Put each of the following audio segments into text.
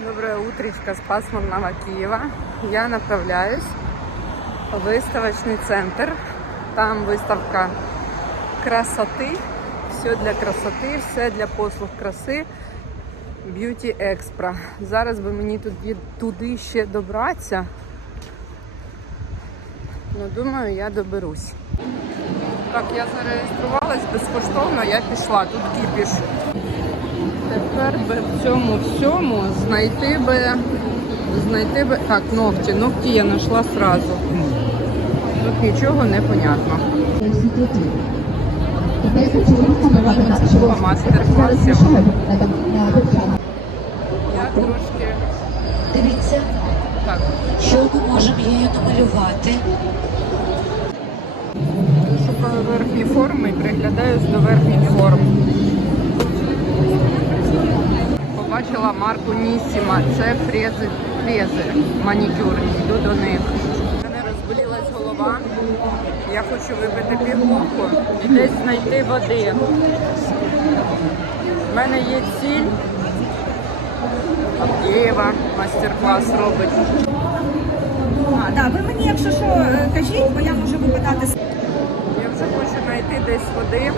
Доброе утречко с пасмурного Киева. Я направляюсь в выставочный центр. Там выставка красоты. Все для красоти, все для послуг краси. Beauty Expo. Зараз би мені туди, туди ще добратися. Ну, думаю, я доберусь. Так, я зареєструвалась безкоштовно, я пішла, тут кіпіш. Тепер би в цьому всьому знайти би, знайти би, так, ногті, ногті я знайшла сразу. Тут нічого не понятно. Я трошки Дивіться, так. що ми можемо її намалювати. Шукаю верхні форми і приглядаюсь до верхніх форм. Побачила марку Нісіма. Це фрези, фрези манікюрні. Йду до них. У мене розболілась голова. Я хочу випити пігулку і десь знайти води. У мене є ціль. Авдієва майстер-клас робить. А, да, ви мені, якщо що, е, кажіть, бо я можу випитати. Я вже хочу знайти десь води,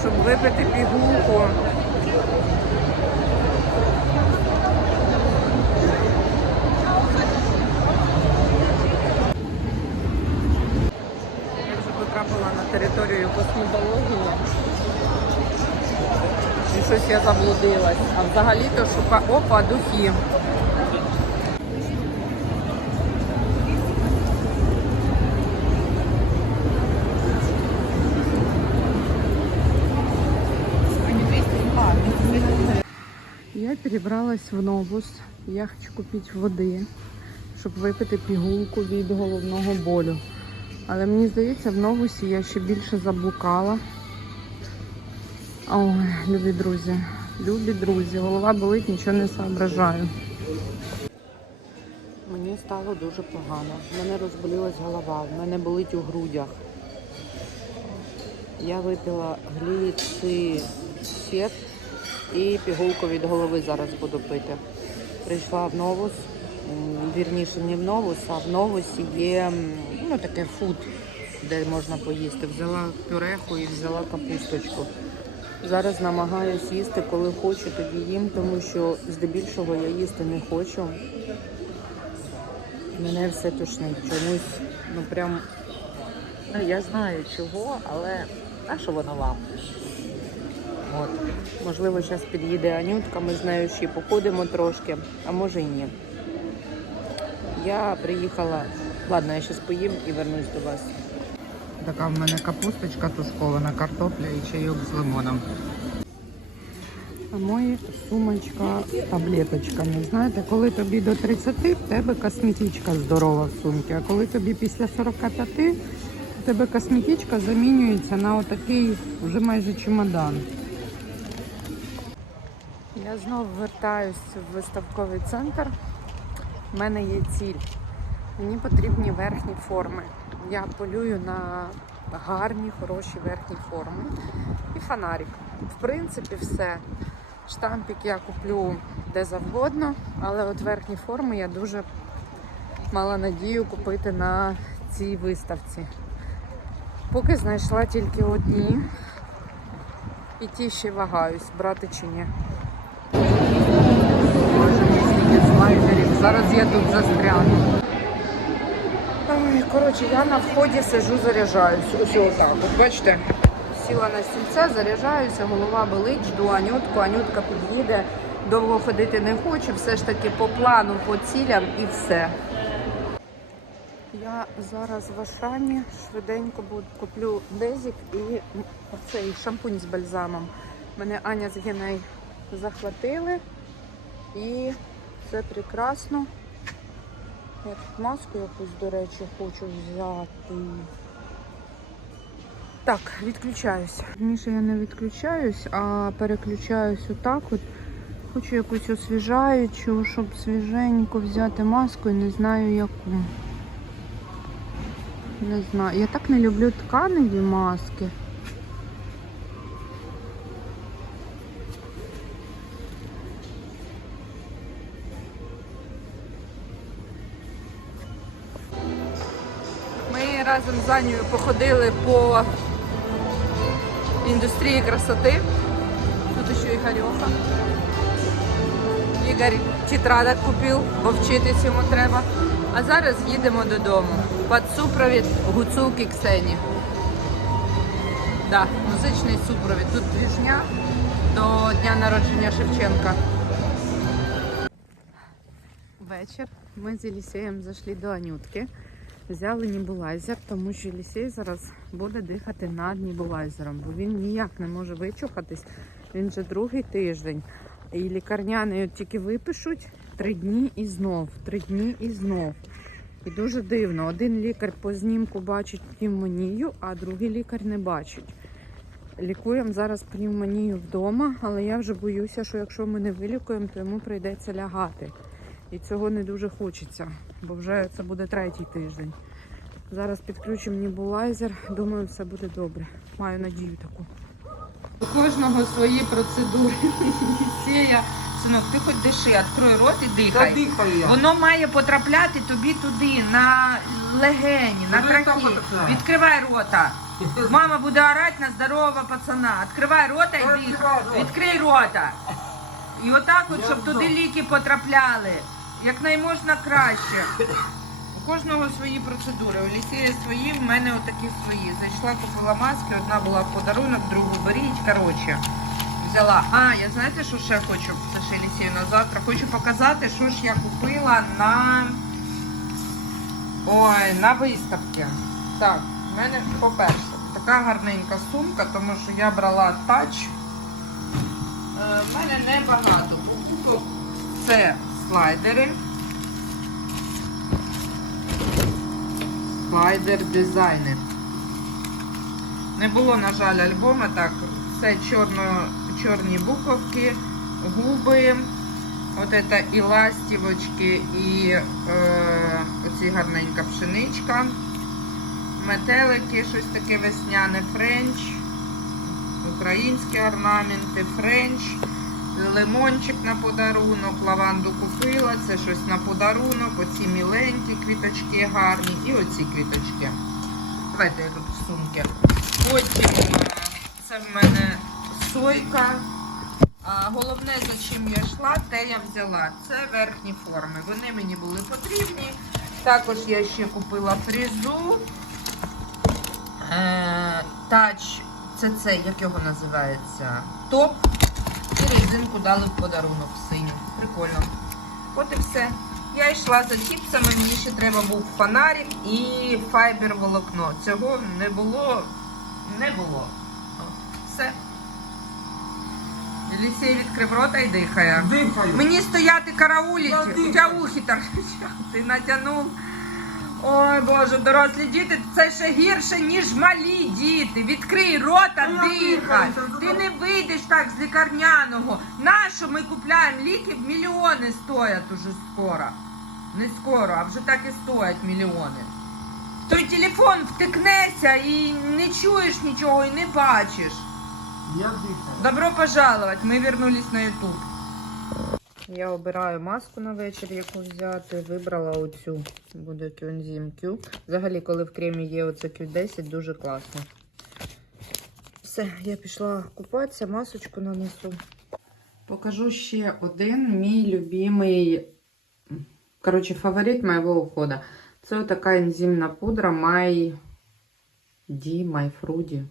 щоб випити пігулку. Я вже потрапила на територію косметології. І щось я заблудилась. А взагалі-то шука... Опа, духи. Я перебралась в Новус. Я хочу купити води, щоб випити пігулку від головного болю. Але мені здається, в Новусі я ще більше заблукала. Ой, любі друзі, любі друзі, голова болить, нічого не соображаю. Мені стало дуже погано. В мене розболілась голова, в мене болить у грудях. Я випила гліцисет і пігулку від голови зараз буду пити. Прийшла в Новус, вірніше не в Новус, а в Новусі є ну, таке фуд, де можна поїсти. Взяла пюреху і взяла капусточку. Зараз намагаюся їсти, коли хочу, тоді їм, тому що здебільшого я їсти не хочу. Мене все тушнить чомусь, ну прям Ну, я знаю чого, але а що воно вам? От. Можливо, зараз під'їде Анютка, ми з нею ще походимо трошки, а може і ні. Я приїхала. Ладно, я зараз поїм і вернусь до вас. Така в мене капусточка тушкована, картопля і чайок з лимоном. А моя сумочка з таблеточками. Знаєте, коли тобі до 30, в тебе косметичка здорова в сумці, а коли тобі після 45, у тебе косметичка замінюється на отакий вже майже чемодан. Я знову вертаюсь в виставковий центр. У мене є ціль. Мені потрібні верхні форми. Я полюю на гарні, хороші верхні форми. І фонарик. В принципі, все. Штампик я куплю де завгодно, але от верхні форми я дуже мала надію купити на цій виставці. Поки знайшла тільки одні. І ті ще вагаюсь, брати чи ні. Зараз я тут застряну. Коротше, я на вході сижу, заряджаюсь. Ось отак. От бачите, сіла на стільце, заряджаюся, голова болить, жду Анютку, Анютка під'їде. Довго ходити не хочу, все ж таки по плану, по цілям і все. Я зараз в Ашані швиденько куплю дезік і цей шампунь з бальзамом. Мене Аня з Геней захватили і це прекрасно. Я тут маску якусь, до речі, хочу взяти. Так, відключаюсь. Раніше я не відключаюсь, а переключаюсь отак от. Хочу якусь освіжаючу, щоб свіженько взяти маску і не знаю яку. Не знаю. Я так не люблю тканеві маски. Разом з Анією походили по індустрії красоти. Тут ще Ігорьоха. Ігор тетрадок купив, бо вчитись йому треба. А зараз їдемо додому. Під супровід гуцулки Ксені. Да, музичний супровід. Тут двіжня до дня народження Шевченка. Вечір. Ми з Єлісеєм зайшли до Анютки. Взяли нібулайзер, тому що Єлісей зараз буде дихати над нібулайзером, бо він ніяк не може вичухатись. Він вже другий тиждень. І лікарняний тільки випишуть три дні і знов, три дні і знов. І дуже дивно. Один лікар по знімку бачить пневмонію, а другий лікар не бачить. Лікуємо зараз пневмонію вдома, але я вже боюся, що якщо ми не вилікуємо, то йому прийдеться лягати. І цього не дуже хочеться, бо вже це буде третій тиждень. Зараз підключимо нібулайзер, думаю, все буде добре. Маю надію таку. У кожного свої процедури. Синок, ти хоч диши, відкрой рот і дихай. дихаю. Воно має потрапляти тобі туди, на легені, на потрапляє? Відкривай рота. Мама буде орати на здорового пацана. Відкривай рота і дихай. Відкрий рота. І отак от, щоб туди ліки потрапляли. Як найможна краще. У кожного свої процедури. У лісія свої, в мене отакі свої. Зайшла, купила маски, одна була в подарунок, другу беріть. Коротше, взяла. А, я знаєте, що ще хочу? Це ще лісію на завтра. Хочу показати, що ж я купила на. Ой, на виставці. Так, в мене, по-перше, така гарненька сумка, тому що я брала тач. Е, в мене небагато. Це слайдери. Слайдер дизайнер. Не було, на жаль, альбома, так. Це чорно, чорні буковки, губи, от це і ластівочки, і е, оці гарненька пшеничка, метелики, щось таке весняне френч, українські орнаменти, френч, лимончик на подарунок, лаванду купила, це щось на подарунок, оці міленькі квіточки гарні і оці квіточки. Давайте я тут сумки. Потім це в мене сойка. А головне, за чим я йшла, те я взяла. Це верхні форми. Вони мені були потрібні. Також я ще купила фрізу. Е, тач, це це, як його називається? Топ. І резинку дали в подарунок синю. Прикольно. От і все. Я йшла за чіпсами, мені ще треба був фонарик і файбер волокно. Цього не було. Не було. От, Все. Лісій відкрив рота і дихає. Дихаю. Мені стояти карауліті, Я у дихаю. тебе ухи торчать. Ти натягнув. Ой, Боже, дорослі діти, це ще гірше, ніж малі діти. Відкрий рота, Та дихай. Ти не вийдеш так з лікарняного. Нащо ми купляємо ліки, мільйони стоять уже скоро. Не скоро, а вже так і стоять мільйони. Той телефон втикнешся і не чуєш нічого, і не бачиш. Я дихаю. Добро пожаловать, ми вернулись на YouTube. Я обираю маску на вечір, яку взяти. Вибрала оцю. Буде Кюнзім Q. Взагалі, коли в кремі є оце Q10, дуже класно. Все, я пішла купатися, масочку нанесу. Покажу ще один мій любимий, коротше, фаворит моєго уходу. Це така ензимна пудра My D, My Fruity.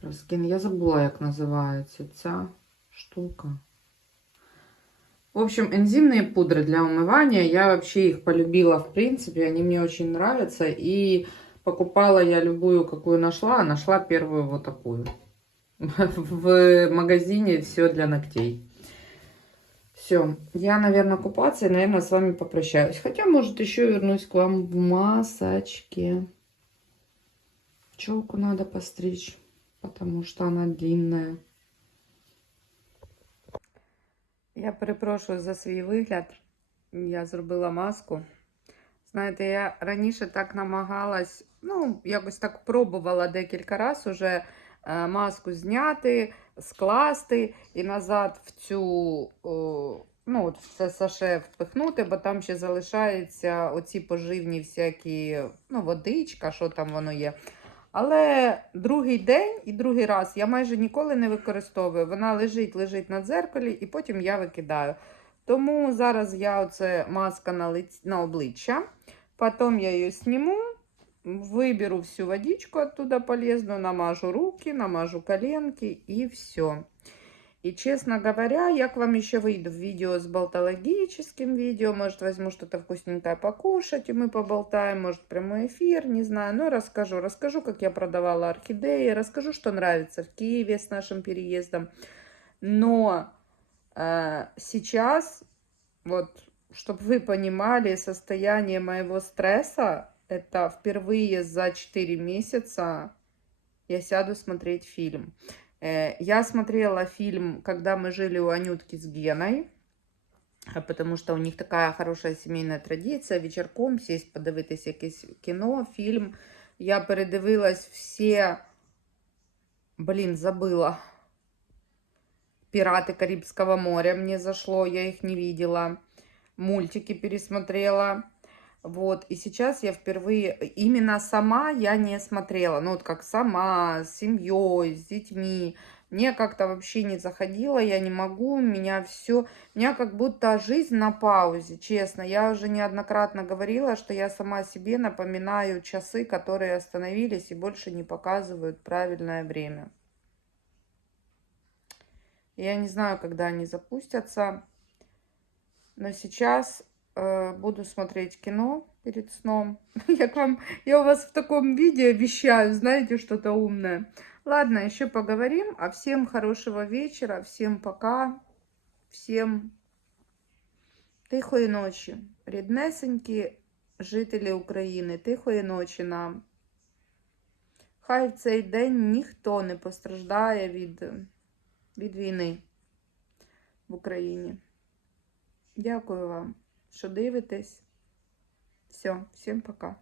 Проскін. Я забула, як називається ця штука. В общем, энзимные пудры для умывания. Я вообще их полюбила, в принципе. Они мне очень нравятся. И покупала я любую, какую нашла. А нашла первую вот такую. В магазине все для ногтей. Все. Я, наверное, купаться и, наверное, с вами попрощаюсь. Хотя, может, еще вернусь к вам в масочке. Челку надо постричь потому что она длинная. Я перепрошую за свій вигляд. Я зробила маску. Знаєте, я раніше так намагалась, ну, якось так пробувала декілька разів уже е, маску зняти, скласти і назад в цю ну, от все саше впихнути, бо там ще залишаються оці поживні всякі, ну, водичка, що там воно є. Але другий день і другий раз я майже ніколи не використовую. Вона лежить, лежить на дзеркалі, і потім я викидаю. Тому зараз я оце маска на, лиць, на обличчя. потім я її зніму, виберу всю водичку оттуда полезну, намажу руки, намажу коленки і все. И, честно говоря, я к вам еще выйду в видео с болтологическим видео. Может, возьму что-то вкусненькое покушать, и мы поболтаем. Может, прямой эфир, не знаю. Но расскажу. Расскажу, как я продавала орхидеи. Расскажу, что нравится в Киеве с нашим переездом. Но э, сейчас, вот, чтобы вы понимали состояние моего стресса, это впервые за 4 месяца я сяду смотреть фильм. Э, Я смотрела фильм, когда мы жили у Анютки с Геной, а потому что у них такая хорошая сімейна традиція вечірком сесть, подивитись якесь кіно, фільм. Я передивилась всі, блін, забыла. Пираты Карибского моря мне зашло, я их не видела. Мультики пересмотрела. Вот, и сейчас я впервые, именно сама я не смотрела, ну вот как сама, с семьей, с детьми, мне как-то вообще не заходило, я не могу, меня все, меня как будто жизнь на паузе, честно, я уже неоднократно говорила, что я сама себе напоминаю часы, которые остановились и больше не показывают правильное время. Я не знаю, когда они запустятся, но сейчас буду смотреть кино перед сном. Я к вам, я у вас в таком виде вещаю, знаете, что-то умное. Ладно, еще поговорим. А всем хорошего вечера, всем пока, всем тихої ночі. Ріднесенькі жителі України, тихої ночі нам. Хай в цей день ніхто не постраждає від, від війни в Україні. Дякую вам, що дивитесь. Все, всім пока.